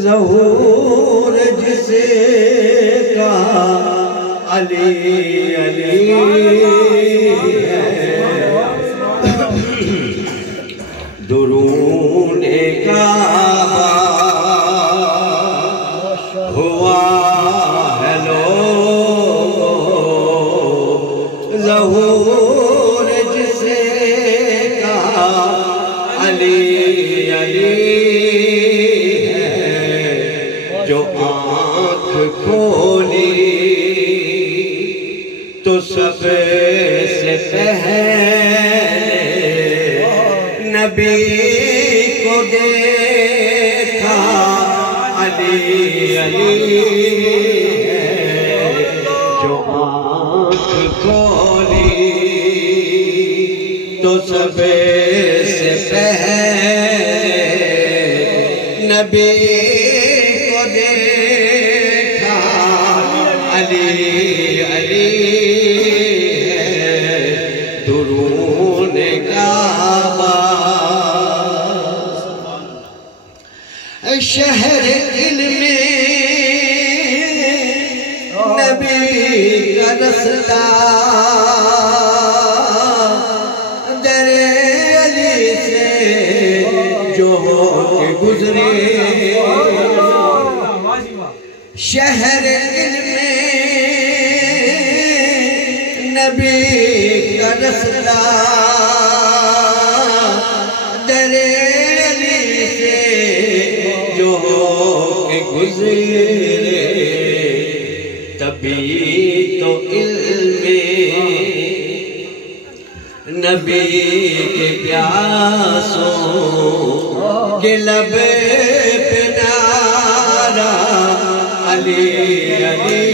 ظہور جسے کا علی علی ہے درون کعبہ ہوا ہے لو ظہور جسے کا علی علی جو آنکھ کھولی تو سب سے پہلے نبی کو دیکھا علی علی ہے جو آنکھ کھولی تو سب سے پہلے نبی علی علی ہے درون کعبہ شہر علم نبی کا رستا در علی سے جو ہو کے گزرے شہر علم نبی کا رستا در علی سے جو ہو کے گزرے تبھی تو علم نبی کے پیاسوں کے لب پہ نعرہ علی علی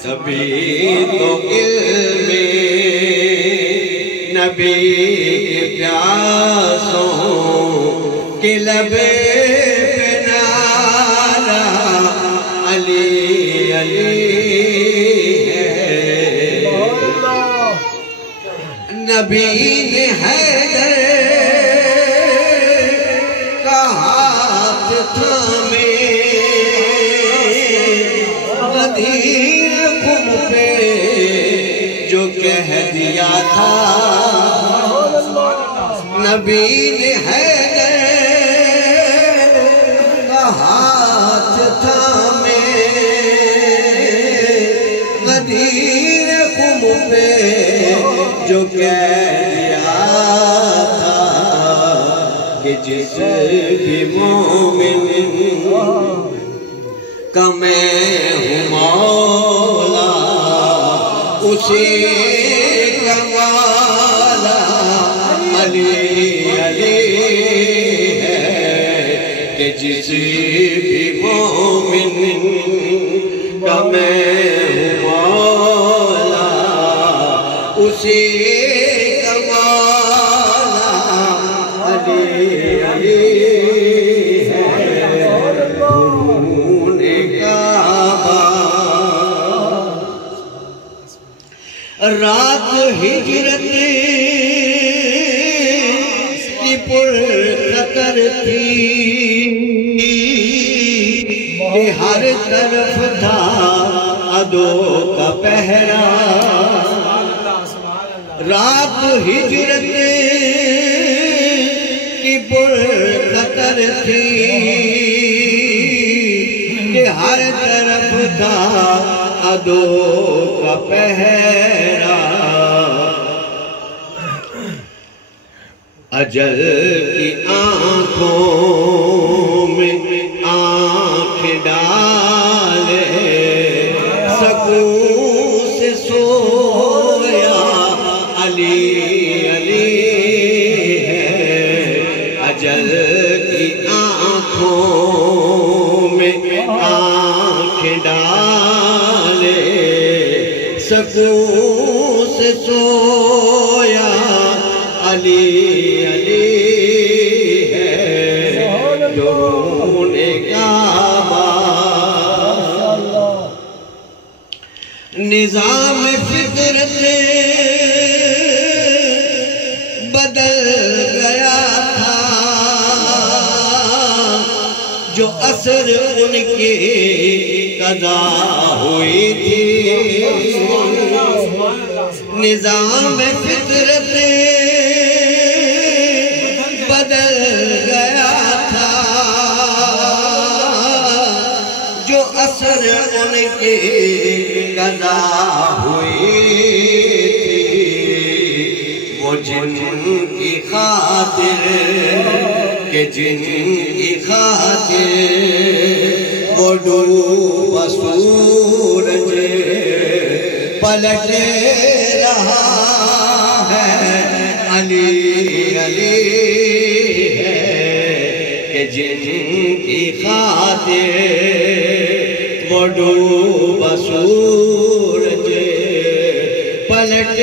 تبھی تو علم نبی کے پیاسوں کے لب پہ نعرہ علی علی ہے نبی نے حیدر کا ہاتھ تھامے غدیر خم پہ جو کہہ دیا تھا نبی نے حیدر کا ہاتھ تھامے غدیر خم پہ جو کہہ دیا تھا کہ جس بھی مومن کا میں ہوں مولا اسی کا والا علی علی ہے کہ جس بھی مومن کا میں ہوں مولا اسی کا والا علی علی ہے درون کعبہ رات ہجرت کی پر خطر تھی کہ ہر طرف تھا عدو کا پہرا رات ہجرت کی پر خطر تھی کہ ہر طرف تھا عدو کا پہرا اجل کی آنکھوں میں آنکھ ڈالے سکون سے سویا علی علی ہے اجل کی آنکھوں میں آنکھ ڈالے سکون سے سویا علی علی ہے درون کعبہ نظام فطرت عصر ان کی قضا ہوئی تھی نظام فطرت بدل گیا تھا جو عصر ان کی قضا ہوئی تھی وہ جن کی خاطر کہ جن کی خاطر وہ ڈوبا سورج پلٹ رہا ہے علی علی ہے کہ جن کی خاطر وہ ڈوبا سورج پلٹ